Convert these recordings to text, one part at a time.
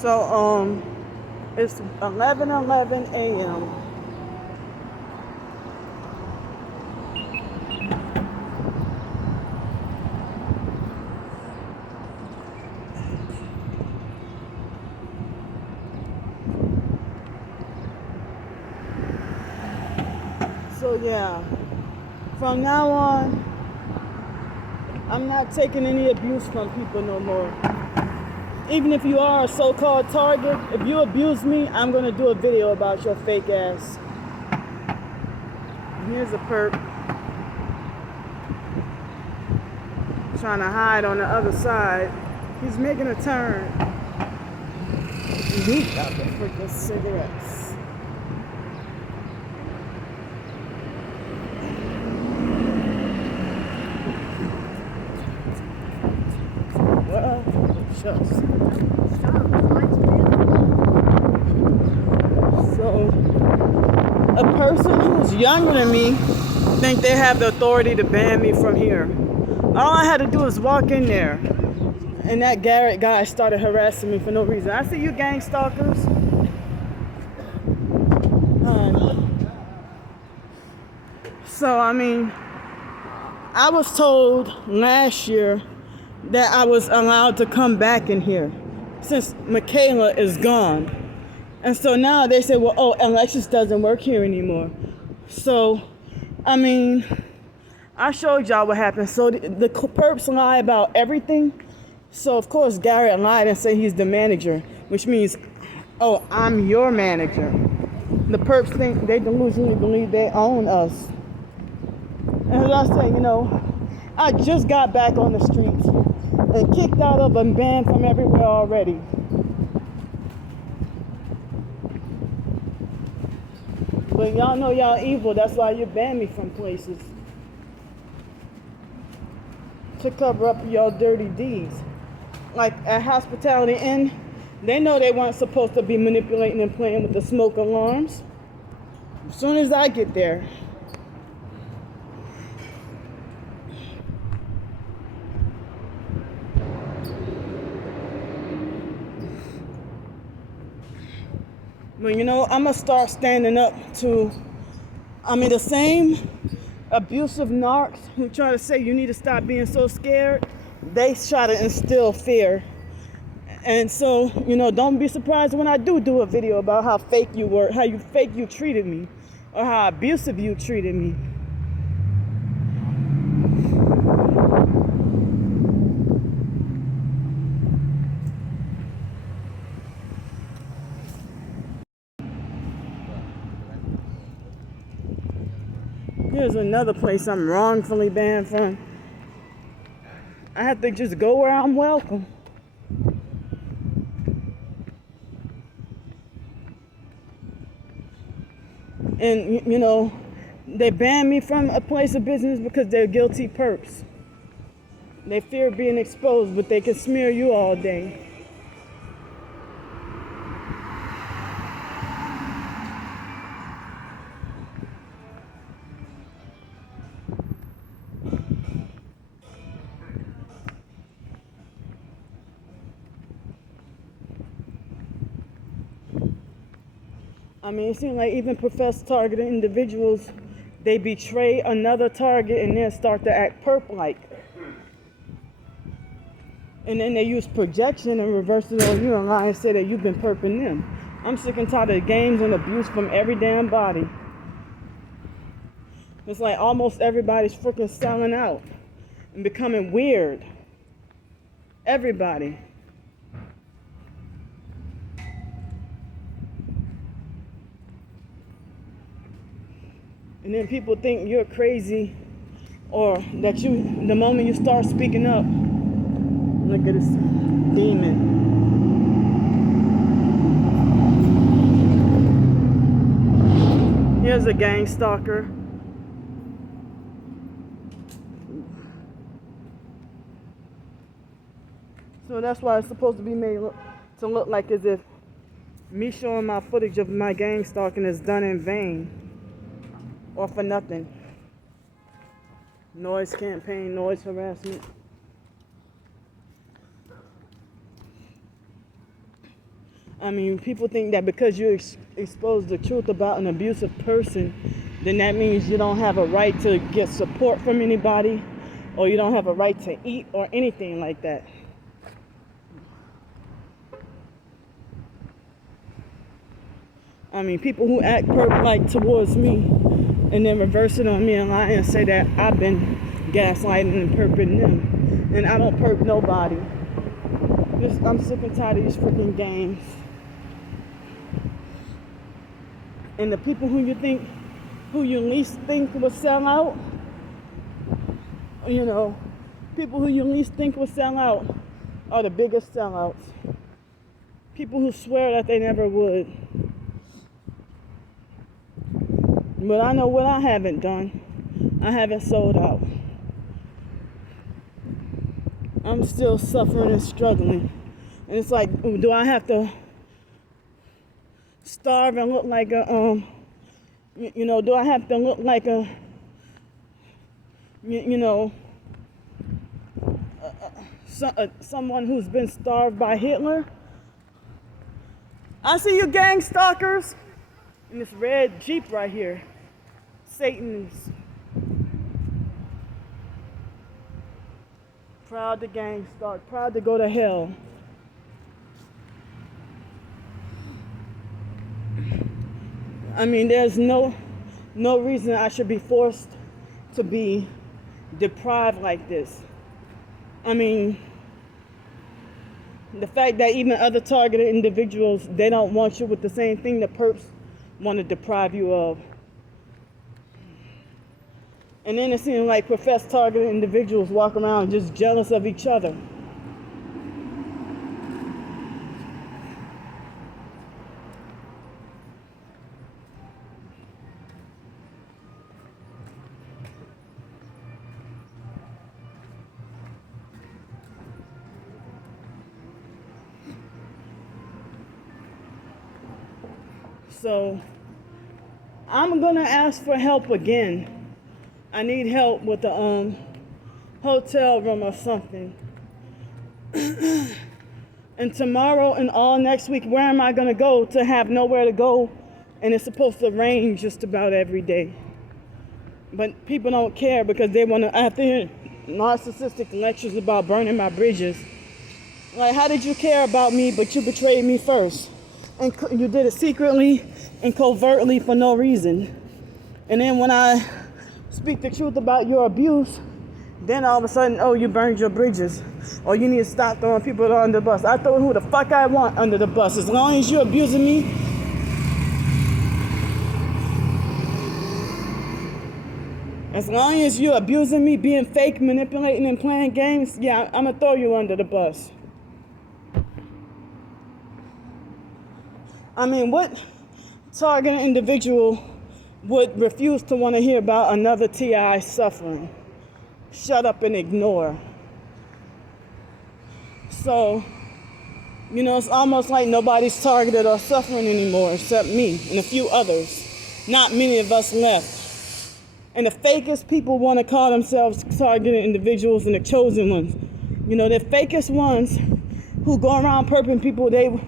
So it's 11:11 a.m. So yeah, from now on, I'm not taking any abuse from people no more. Even if you are a so-called target, if you abuse me, I'm gonna do a video about your fake ass. Here's a perp trying to hide on the other side. He's making a turn. He got the freaking cigarettes. Well, shucks. So, a person who's younger than me think they have the authority to ban me from here. All I had to do is walk in there, and that Garrett guy started harassing me for no reason. I see you gang stalkers. So, I mean, I was told last year that I was allowed to come back in here since Michaela is gone. And so now they say, well, oh, Alexis doesn't work here anymore. So, I mean, I showed y'all what happened. So the perps lie about everything. So, of course, Garrett lied and said he's the manager, which means, oh, I'm your manager. The perps think they delusionally believe they own us. And as I say, you know, I just got back on the streets and kicked out of and banned from everywhere already. But y'all know y'all evil, that's why you ban me from places. To cover up your dirty deeds. Like at Hospitality Inn, they know they weren't supposed to be manipulating and playing with the smoke alarms. As soon as I get there, but you know, I'm gonna start standing up to, the same abusive narcs who try to say you need to stop being so scared, they try to instill fear. And so, you know, don't be surprised when I do a video about how fake you were, how you treated me, or how abusive you treated me. Here's another place I'm wrongfully banned from. I have to just go where I'm welcome. And, you know, they banned me from a place of business because they're guilty perps. They fear being exposed, but they can smear you all day. I mean, it seems like even professed targeted individuals, they betray another target and then start to act perp-like. And then they use projection and reverse it on you and lie and say that you've been perping them. I'm sick and tired of games and abuse from every damn body. It's like almost everybody's freaking selling out and becoming weird. Everybody. And then people think you're crazy, or that the moment you start speaking up, look at this demon. Here's a gang stalker. So that's why it's supposed to be made to look like as if me showing my footage of my gang stalking is done in vain. Or for nothing. Noise campaign, noise harassment. I mean, people think that because you expose the truth about an abusive person, then that means you don't have a right to get support from anybody, or you don't have a right to eat or anything like that. I mean, people who act perp-like towards me and then reverse it on me and lie and say that I've been gaslighting and perping them. And I don't perp nobody. I'm sick and tired of these freaking games. And the people who you least think will sell out, people who you least think will sell out are the biggest sellouts. People who swear that they never would. But I know what I haven't done. I haven't sold out. I'm still suffering and struggling. And it's like, do I have to starve and look like a, do I have to look like a, someone who's been starved by Hitler? I see you gang stalkers in this red Jeep right here. Satan's proud to gang stalk, proud to go to hell. I mean, there's no reason I should be forced to be deprived like this. I mean, the fact that even other targeted individuals, they don't want you with the same thing the perps want to deprive you of. And then it seems like professed targeted individuals walk around just jealous of each other. So I'm gonna ask for help again. I need help with the hotel room or something. And tomorrow and all next week, where am I gonna go to have nowhere to go? And it's supposed to rain just about every day. But people don't care because they wanna, after hearing narcissistic lectures about burning my bridges. Like, how did you care about me, but you betrayed me first? And you did it secretly and covertly for no reason. And then when I speak the truth about your abuse, then all of a sudden, oh, you burned your bridges. Or you need to stop throwing people under the bus. I throw who the fuck I want under the bus. As long as you're abusing me, being fake, manipulating, and playing games, yeah, I'm gonna throw you under the bus. I mean, what targeted individual would refuse to want to hear about another TI suffering? Shut up and ignore. So, it's almost like nobody's targeted or suffering anymore except me and a few others. Not many of us left. And the fakest people want to call themselves targeted individuals and the chosen ones. The fakest ones who go around perping people, they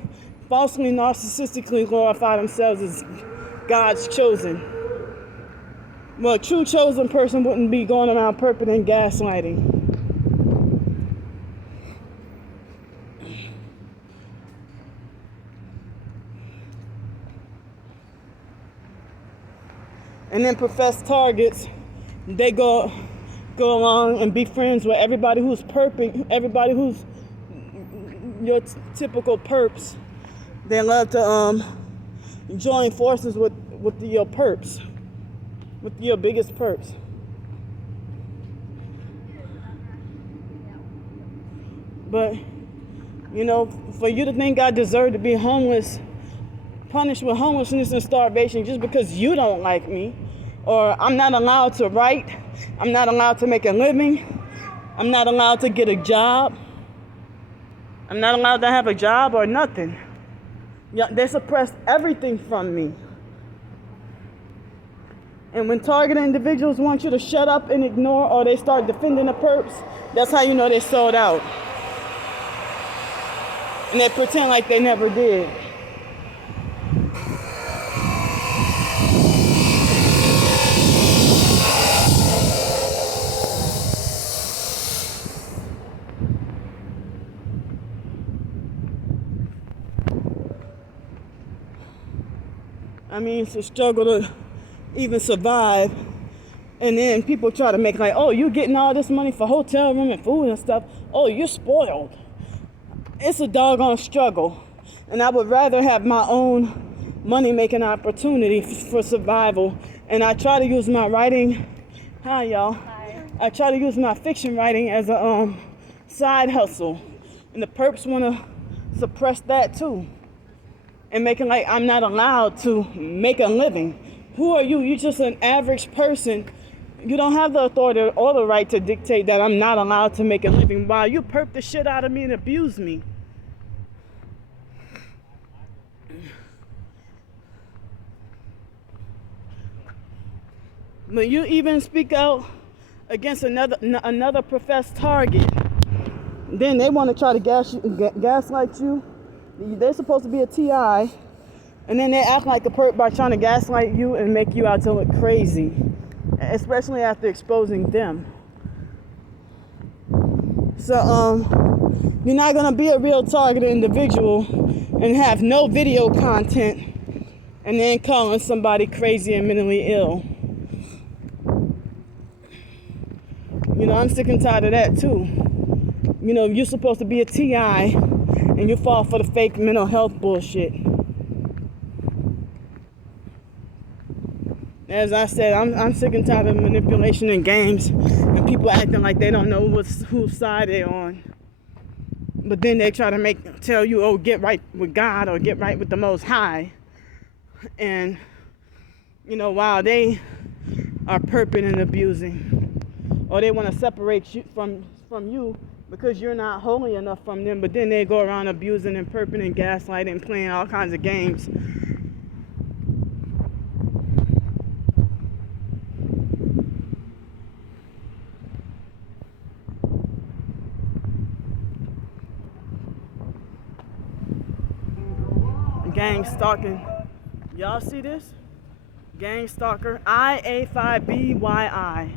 falsely, narcissistically glorify themselves as God's chosen. Well, a true chosen person wouldn't be going around perping and gaslighting. And then professed targets, they go along and be friends with everybody who's perping, everybody who's your typical perps. They love to join forces with your perps, with your biggest perps. But, for you to think I deserve to be homeless, punished with homelessness and starvation just because you don't like me, or I'm not allowed to write, I'm not allowed to make a living, I'm not allowed to get a job, I'm not allowed to have a job or nothing. Yeah, they suppressed everything from me. And when targeted individuals want you to shut up and ignore, or they start defending the perps, that's how you know they sold out. And they pretend like they never did. I mean, it's a struggle to even survive. And then people try to make like, oh, you're getting all this money for hotel room and food and stuff. Oh, you're spoiled. It's a doggone struggle. And I would rather have my own money-making opportunity for survival. And I try to use my writing. Hi, y'all. Hi. I try to use my fiction writing as a side hustle. And the perps want to suppress that too. And making like I'm not allowed to make a living. Who are you? You're just an average person. You don't have the authority or the right to dictate that I'm not allowed to make a living while you perp the shit out of me and abuse me. But you even speak out against another professed target, then they want to try to gaslight you. They're supposed to be a TI, and then they act like a perp by trying to gaslight you and make you out to look crazy, especially after exposing them. So you're not gonna be a real targeted individual and have no video content and then calling somebody crazy and mentally ill. You know, I'm sick and tired of that too. You know, you're supposed to be a TI and you fall for the fake mental health bullshit. As I said, I'm sick and tired of manipulation in games and people acting like they don't know whose side they're on. But then they try to tell you, oh, get right with God or get right with the Most High. And, you know, while they are perping and abusing. Or they want to separate you from you because you're not holy enough from them. But then they go around abusing and perping and gaslighting and playing all kinds of games. Gang stalking. Y'all see this? Gang stalker. IA5BYI.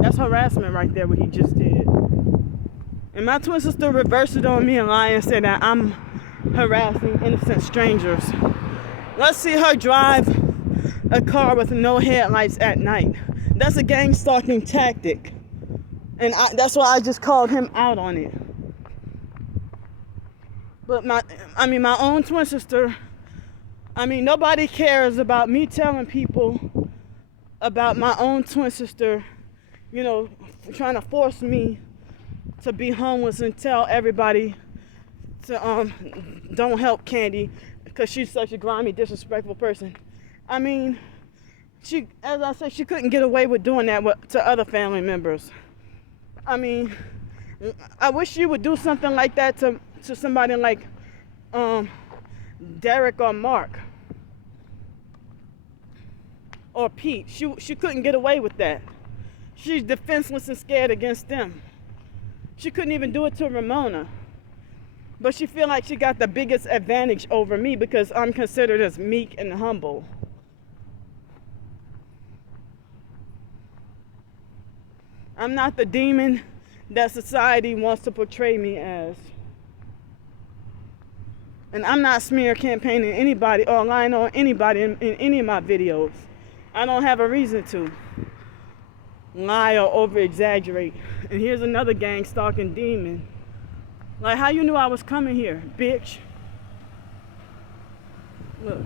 That's harassment right there, what he just did. And my twin sister reversed it on me and lied and said that I'm harassing innocent strangers. Let's see her drive a car with no headlights at night. That's a gang stalking tactic. And that's why I just called him out on it. But my own twin sister, nobody cares about me telling people about my own twin sister, you know, trying to force me to be homeless and tell everybody to don't help Candy because she's such a grimy, disrespectful person. I mean, as I said, she couldn't get away with doing that to other family members. I mean, I wish she would do something like that to somebody like Derek or Mark or Pete. She couldn't get away with that. She's defenseless and scared against them. She couldn't even do it to Ramona. But she feel like she got the biggest advantage over me because I'm considered as meek and humble. I'm not the demon that society wants to portray me as. And I'm not smear campaigning anybody or lying on anybody in any of my videos. I don't have a reason to lie or over-exaggerate. And here's another gang stalking demon. Like, how you knew I was coming here, bitch? Look,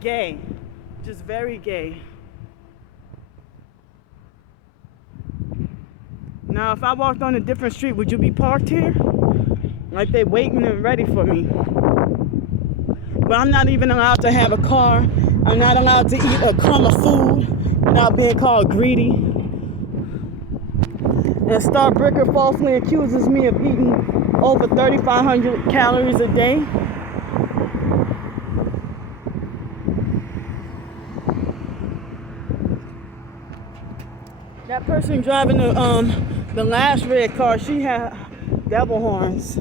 gay. Just very gay. Now, if I walked on a different street, would you be parked here? Like they waiting and ready for me. But I'm not even allowed to have a car. I'm not allowed to eat a crumb of food without being called greedy. And Starbricker falsely accuses me of eating over 3,500 calories a day. That person driving the last red car, she had devil horns.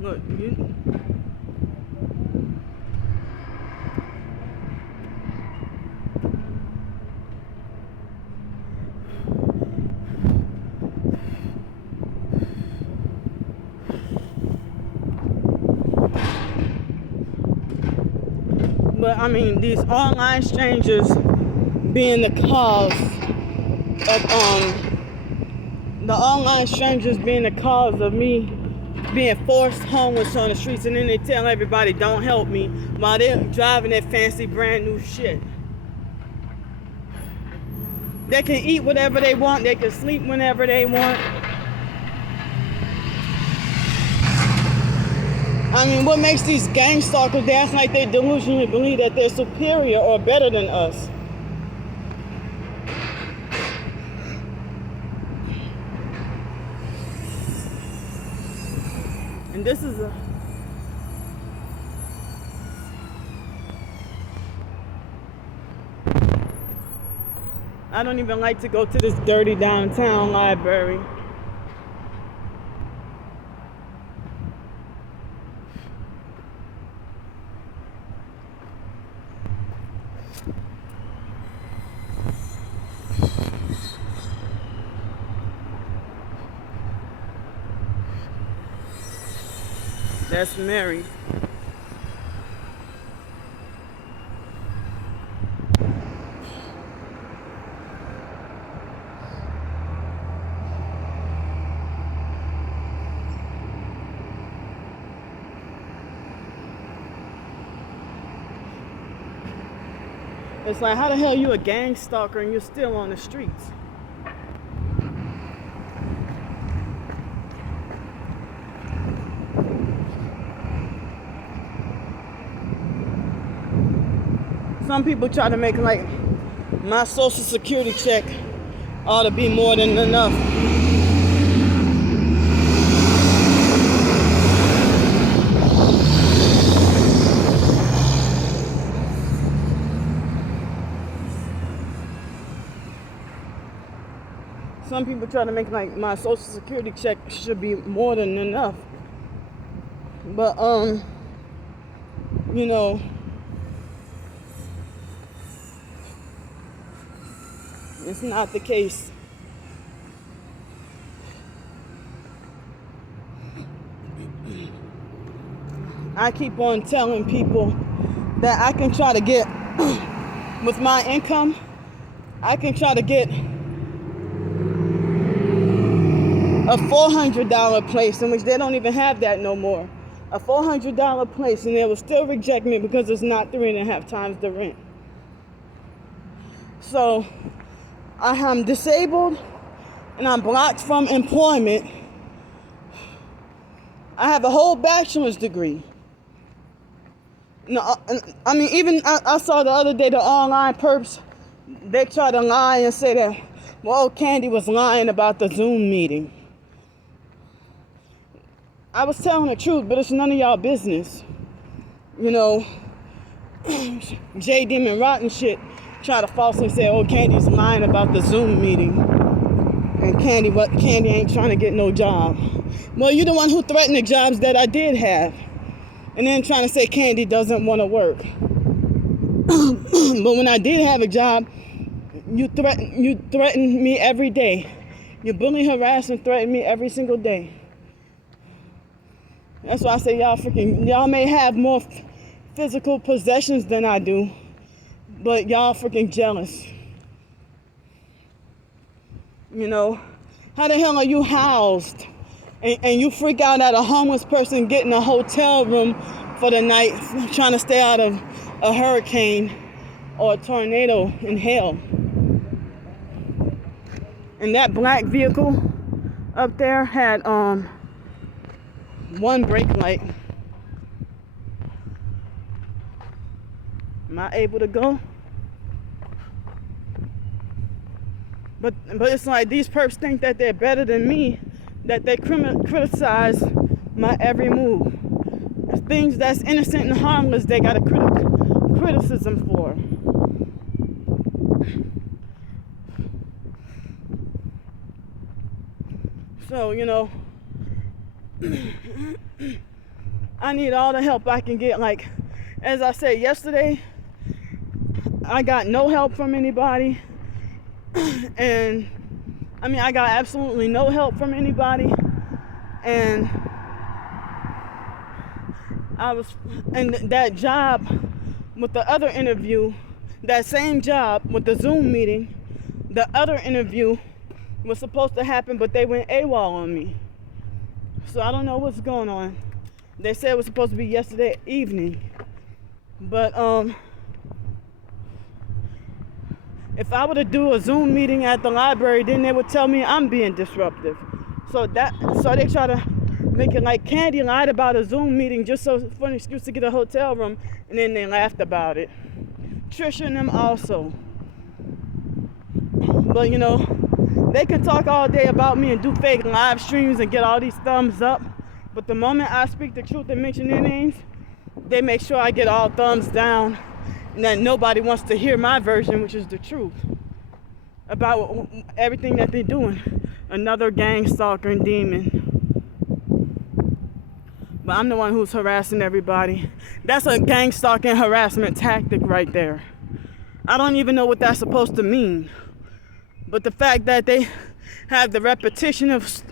Look, But I mean, these online strangers being the cause of the online strangers being the cause of me being forced homeless on the streets, and then they tell everybody don't help me while they're driving that fancy brand new shit. They can eat whatever they want, they can sleep whenever they want. I mean, what makes these gang stalkers, they act like they delusionally believe that they're superior or better than us. And this is I don't even like to go to this dirty downtown library. That's Mary. It's like, how the hell you a gang stalker and you're still on the streets? Some people try to make like my social security check ought to be more than enough. Some people try to make like my social security check should be more than enough. But you know, it's not the case. I keep on telling people that I can try to get, with my income, I can try to get a $400 place, in which they don't even have that no more. A $400 place, and they will still reject me because it's not 3.5 times the rent. So I am disabled and I'm blocked from employment. I have a whole bachelor's degree. No, I mean, even I saw the other day the online perps, they try to lie and say that, well, Candy was lying about the Zoom meeting. I was telling the truth, but it's none of y'all business. You know, J Demon Rotten shit try to falsely say, oh, Candy's lying about the Zoom meeting. And Candy ain't trying to get no job. Well, you're the one who threatened the jobs that I did have. And then trying to say Candy doesn't want to work. But when I did have a job, you threatened me every day. You bully, harass, and threaten me every single day. That's why I say y'all may have more physical possessions than I do, but y'all freaking jealous. You know, how the hell are you housed and you freak out at a homeless person getting a hotel room for the night, trying to stay out of a hurricane or a tornado in hell? And that black vehicle up there had one brake light. Am I able to go? But it's like these perps think that they're better than me, that they criticize my every move. Things that's innocent and harmless, they got a criticism for. So, you know, I need all the help I can get. Like, as I said yesterday, I got no help from anybody. And I mean, I got absolutely no help from anybody. And that job with the other interview, that same job with the Zoom meeting, the other interview was supposed to happen, but they went AWOL on me. So I don't know what's going on. They said it was supposed to be yesterday evening. But if I were to do a Zoom meeting at the library, then they would tell me I'm being disruptive. So they try to make it like Candy lied about a Zoom meeting just for an excuse to get a hotel room, and then they laughed about it. Trisha and them also. But they can talk all day about me and do fake live streams and get all these thumbs up. But the moment I speak the truth and mention their names, they make sure I get all thumbs down, and that nobody wants to hear my version, which is the truth about everything that they're doing. Another gang stalker and demon. But I'm the one who's harassing everybody. That's a gang stalking harassment tactic right there. I don't even know what that's supposed to mean. But the fact that they have the repetition of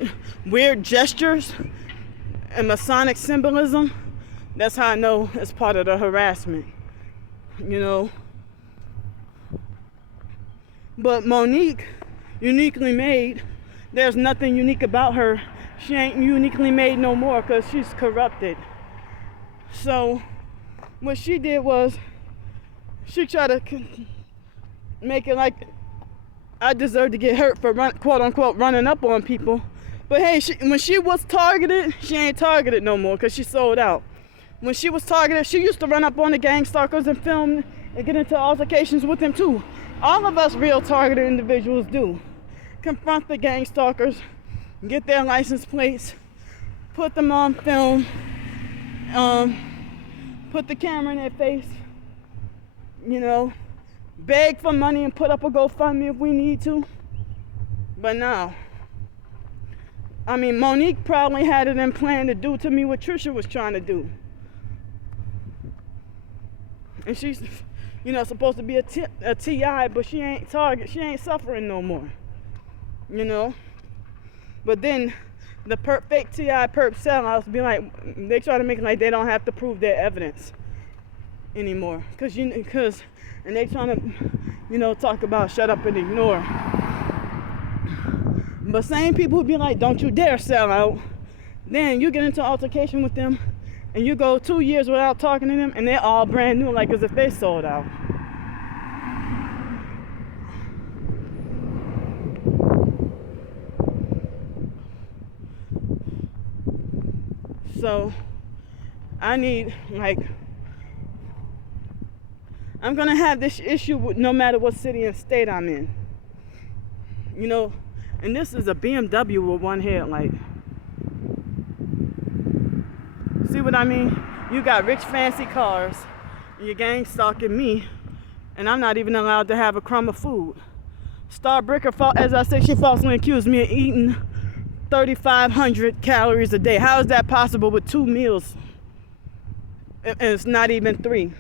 weird gestures and Masonic symbolism, that's how I know it's part of the harassment. But Monique, uniquely made, there's nothing unique about her. She ain't uniquely made no more because she's corrupted. So what she did was she tried to make it like I deserve to get hurt for quote unquote running up on people. But hey, when she was targeted, she ain't targeted no more because she sold out. When she was targeted, she used to run up on the gang stalkers and film and get into altercations with them too. All of us real targeted individuals do. Confront the gang stalkers, get their license plates, put them on film, put the camera in their face, beg for money and put up a GoFundMe if we need to. But no. Monique probably had it in plan to do to me what Trisha was trying to do. And she's, supposed to be a TI, but she ain't target. She ain't suffering no more. But then the fake TI perp sellouts be like, they try to make it like they don't have to prove their evidence anymore. And they trying to, talk about shut up and ignore. But same people who be like, don't you dare sell out. Then you get into altercation with them and you go 2 years without talking to them and they're all brand new, like as if they sold out. So I'm gonna have this issue no matter what city and state I'm in. And this is a BMW with one headlight. See what I mean? You got rich fancy cars, and you're gang stalking me, and I'm not even allowed to have a crumb of food. Star Bricker, as I said, she falsely accused me of eating 3,500 calories a day. How is that possible with 2 meals? And it's not even 3.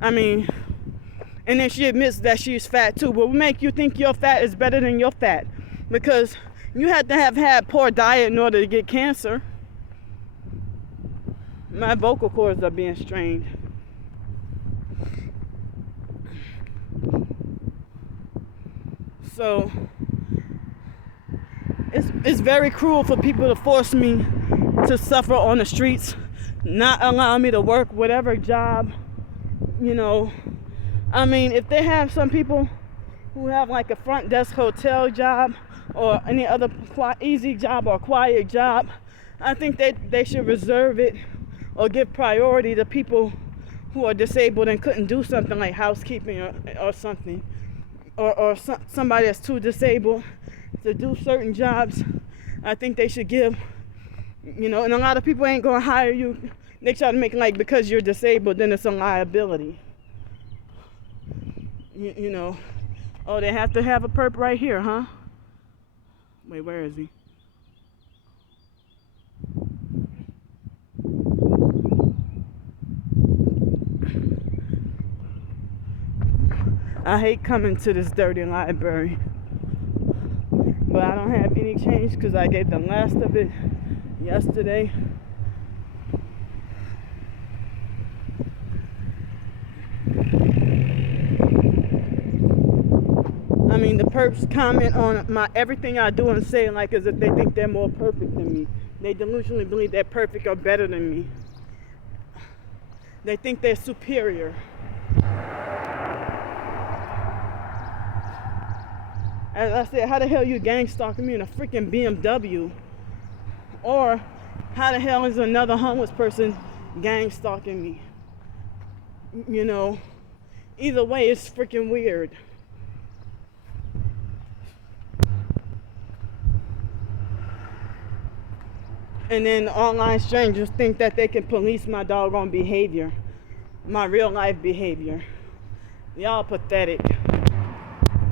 And then she admits that she's fat too. But what make you think your fat is better than your fat? Because you had to have had poor diet in order to get cancer. My vocal cords are being strained. So it's very cruel for people to force me to suffer on the streets, not allow me to work whatever job, if they have some people who have like a front desk hotel job or any other easy job or quiet job, I think they should reserve it or give priority to people who are disabled and couldn't do something like housekeeping or something, or somebody that's too disabled to do certain jobs. I think they should give, and a lot of people ain't gonna hire you. They try to make it like because you're disabled, then it's a liability. Oh, they have to have a perp right here, huh? Wait, where is he? I hate coming to this dirty library, but I don't have any change because I gave the last of it yesterday. mean, the perps comment on my everything I do and say like as if they think they're more perfect than me. They delusionally believe they're perfect or better than me. They think they're superior. As I said, how the hell you gang stalking me in a freaking BMW? Or how the hell is another homeless person gang stalking me? You know, either way, it's freaking weird. And then online strangers think that they can police my doggone behavior, my real life behavior. Y'all pathetic.